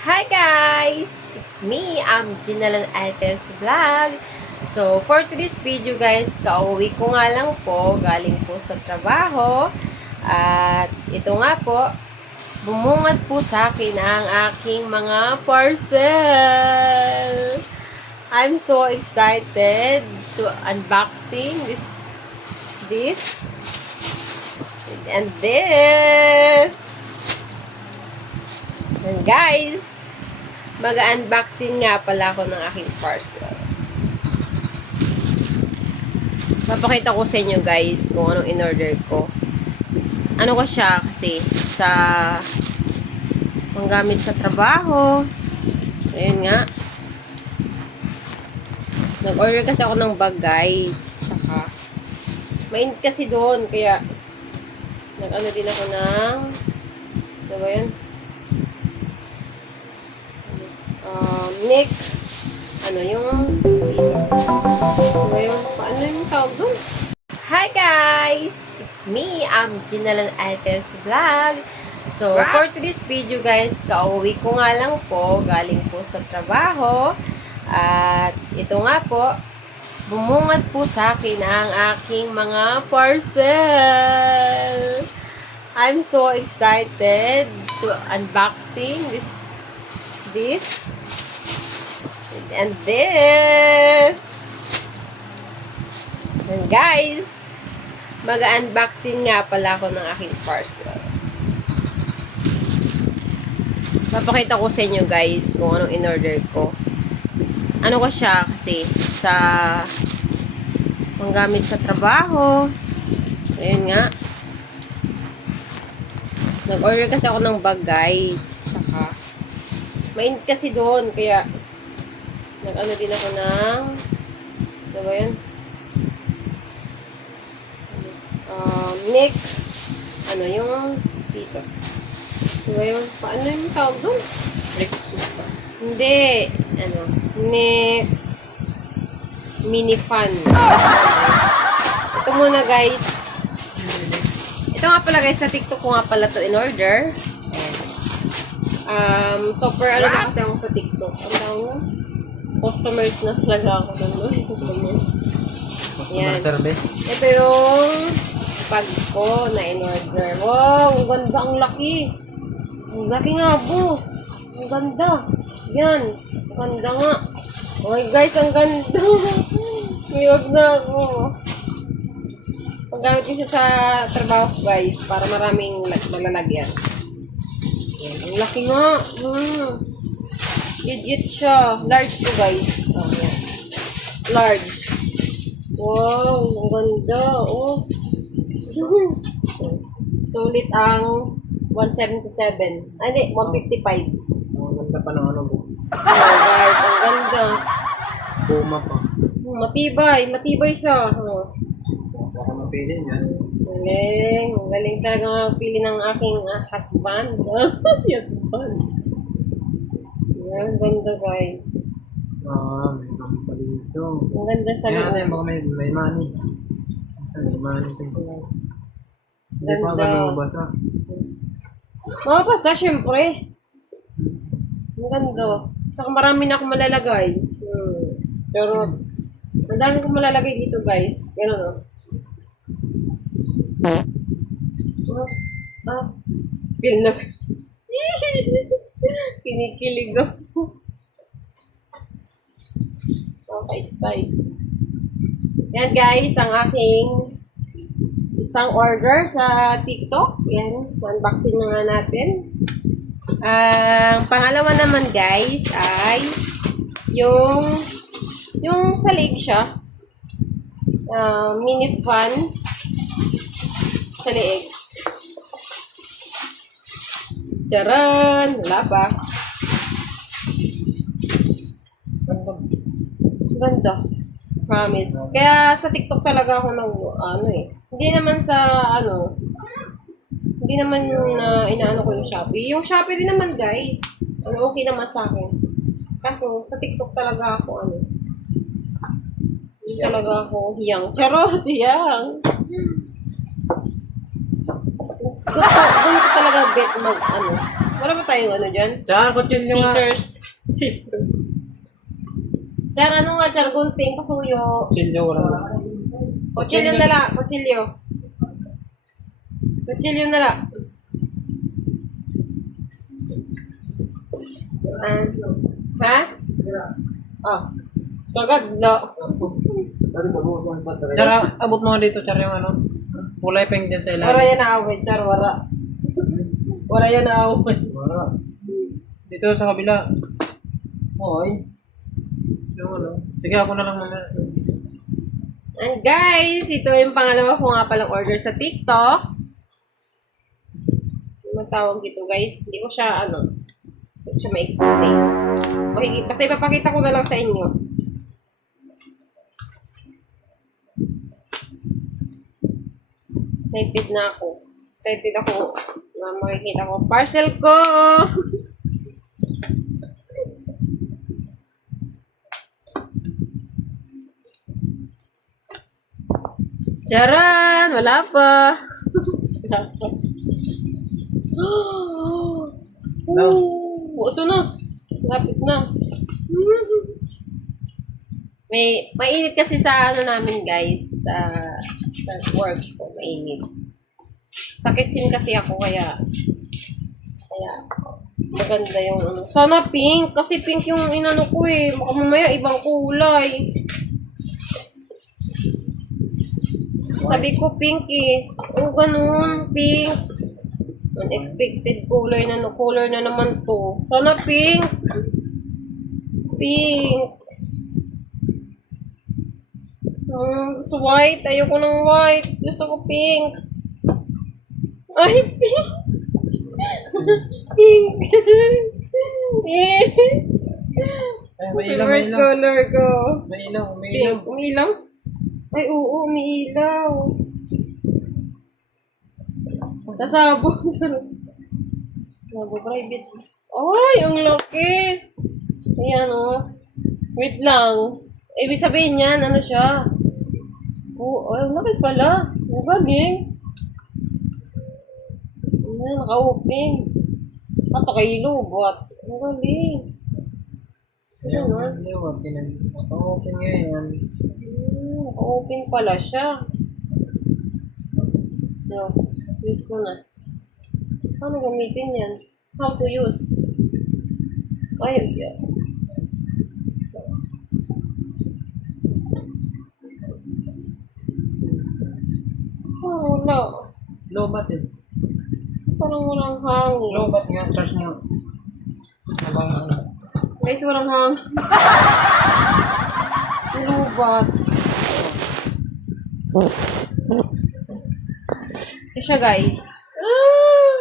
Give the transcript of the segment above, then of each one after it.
Hi guys! It's me, I'm Ginalan Altes Vlog. So, for today's video guys, kauwi ko nga lang po, galing po sa trabaho. At ito nga po, bumungad po sa akin ang aking mga parcel. I'm so excited to unboxing this and this. And guys, mag-unboxing nga pala ako ng aking parcel. Papakita ko sa inyo guys kung anong in-order ko. Ano ko siya kasi sa panggamit sa trabaho. Ayun nga. Nag-order kasi ako ng bag guys. Saka mainit kasi doon kaya nag-ano din ako ng ano ba yun? Neck, ano yung dito? Ano yung tawag doon? Hi guys! It's me, I'm Ginalan Altes Vlog. So, for today's video guys, kauwi ko nga lang po, galing po sa trabaho. At ito nga po, bumungad po sa akin ang aking mga parcel. I'm so excited to unboxing this and this. And guys, mag-unboxing nga pala ako ng aking parcel. Papakita ko sa inyo guys kung anong in-order ko. Ano ko siya kasi sa panggamit sa trabaho. Ayun nga. Nag-order kasi ako ng bag guys. Saka mainit kasi doon kaya nag-ano din ako ng ano ba yun? Neck, ano yung dito? Ano ba yun? Paano yung tawag doon? Neck super. Hindi. Ano? Neck mini fan. Ito muna guys. Ito nga pala guys, sa TikTok ko nga pala to in order. Super ano na kasi ako sa TikTok. Ang tawag mo? Customers na talaga ako doon. Customers. Customer service. Ito yung bag ko na in-order. Wow! Ang ganda. Ang laki. Ang laki nga po. Ang ganda. Yan. Ang ganda nga. Oh my guys, ang ganda. Mayog na ako. Paggamit ko siya sa trabaho ko guys para maraming malalagyan. Yan. Ang laki nga. Legit siya. Large to guys. Oh, yan. Large. Wow, ang ganda. Oh. Sulit ang 177. Ay, hindi, 155. Ang ganda pa ng ano. Oh, guys, ang ganda. Puma pa. Matibay. Matibay siya. Oh. Baka mapili niya. Galing. Ang galing talaga magpili ng aking husband. Husband. Ang ganda guys. May money pa dito. Ang ganda sa Kaya loob. natin, baka may money. May money pa. Hindi pa Ganda. ganun mabasa. Mapapasa, syempre. Ang ganda. Saka marami na akong malalagay. Pero, ang dami kong malalagay dito guys. Ganun Feel na. Kinikilig ako. Excited. Yan guys, ang aking isang order sa TikTok. Yan, unboxing na nga natin. Ang pangalawa naman guys ay yung sa leg siya. Mini fan sa leeg. Charan! Wala pa. Ganda. Promise. Kaya sa TikTok talaga ako Hindi naman hindi naman inaano ko yung Shopee. Yung Shopee din naman guys. Okay naman sa akin. Kaso sa TikTok talaga ako Hindi talaga ako hiyang. Charot, hiyang. Doon ko talaga bet Wala ba tayong ano dyan? Char, kutsilyo nga. Scissors. Scissors. Char, ano nga, char, gunting, pasuyo. Kutsilyo, wala. Kutsilyo na lang, kutsilyo. Kutsilyo na lang. Ha? Oh. Sagad, no. Char, abot mo nga dito, Char, yung ano. Kulay pink dyan sa Wala ilalim. yan na awit, char, wala. Wala yan na awit. Wala. Dito sa kabila. Oy. Yung ano. Sige, ako na lang mamaya. And guys, ito yung pangalawa ko nga palang order sa TikTok. Ano tawag dito guys? Hindi ko siya, hindi ko siya ma-explain. Okay, basta ipapakita ko na lang sa inyo. Excited na ako. Excited ako na makikita ko parcel ko. Charan! Wala pa. Wala pa. Ito na. Lapit na. Mainit kasi sa ano namin guys, sa work ko, mainit. Sa kitchen kasi ako kaya maganda yung ano. Sana pink kasi pink yung inano ko eh. Baka mamaya ibang kulay. Sabi ko pink eh. O ganun, pink. Unexpected color na naman to. Sana pink. Pink. Gusto white. Ayoko ng white. Gusto ko pink. Ay, pink. Pink. Ay, may ilaw, may Favorite ilaw. color ko. May ilaw, may ilaw. Pink. Umiilaw? Ay, oo, umiilaw. Nasabog. Sabo private. Ay, ang laki. Ayan, oh. Wait lang. Ibig sabihin yan, ano siya? Oo, ay, laki pala. Ang galing. Ayan, naka-open. Ato kay lubot. Ang galing. Ayan, ah. Open nga yan. Naka-open pala siya. So, use ko na. Paano gamitin yan? How to use? Ay, yeah. Oh, wala. Lobat eh. Parang walang hangin. Lobat nga, charge mo. Habang ano. Guys, walang hangin. Lubat. Ito siya, guys.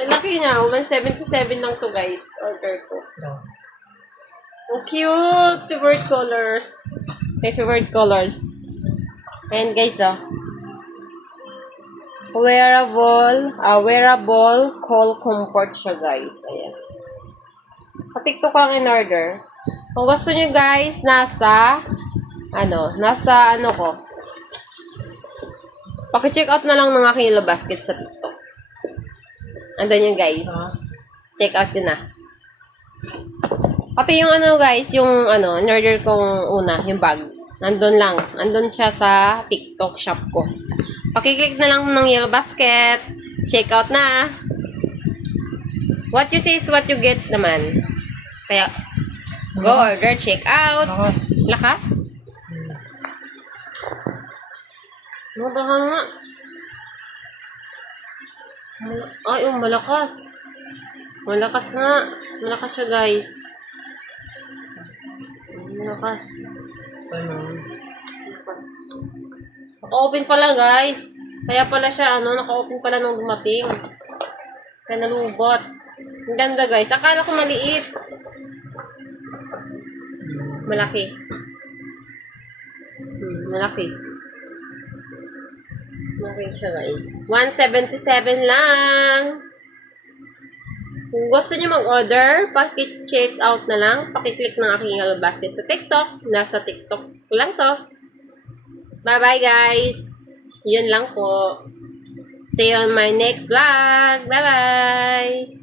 Laki niya. 177 lang to, guys. Order ko. Ang cute. Favorite colors. My favorite colors. Ayan, guys, wearable call comfort siya, guys. Ayan. Sa TikTok lang in order. Kung gusto niyo, guys, nasa ko. Paki-check out na lang ng aking Yellow Basket sa TikTok. Andun yun, guys. Check out yun na. Pati yung guys, yung in-order kong una, yung bag. Nandun lang. Nandun siya sa TikTok shop ko. Pakiclick na lang ng Yellow Basket. Check out na. What you see is what you get naman. Kaya, go order, check out. Lakas? Baka nga. Ay, malakas. Malakas nga. Malakas siya, guys. Malakas. Malakas. Naka-open pala, guys. Kaya pala siya, naka-open pala nung dumating. Kaya nalubot. Ang ganda, guys. Akala ko maliit. Malaki. Malaki. Malaki siya, guys. 177 lang. Kung gusto niyo mag-order, paki-check out na lang. Paki-click ng aking Yellow Basket sa TikTok. Nasa TikTok ko lang to. Bye-bye, guys. Yun lang po. See you on my next vlog. Bye-bye.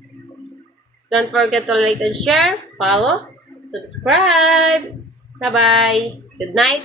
Don't forget to like and share, follow, subscribe. Bye-bye. Good night.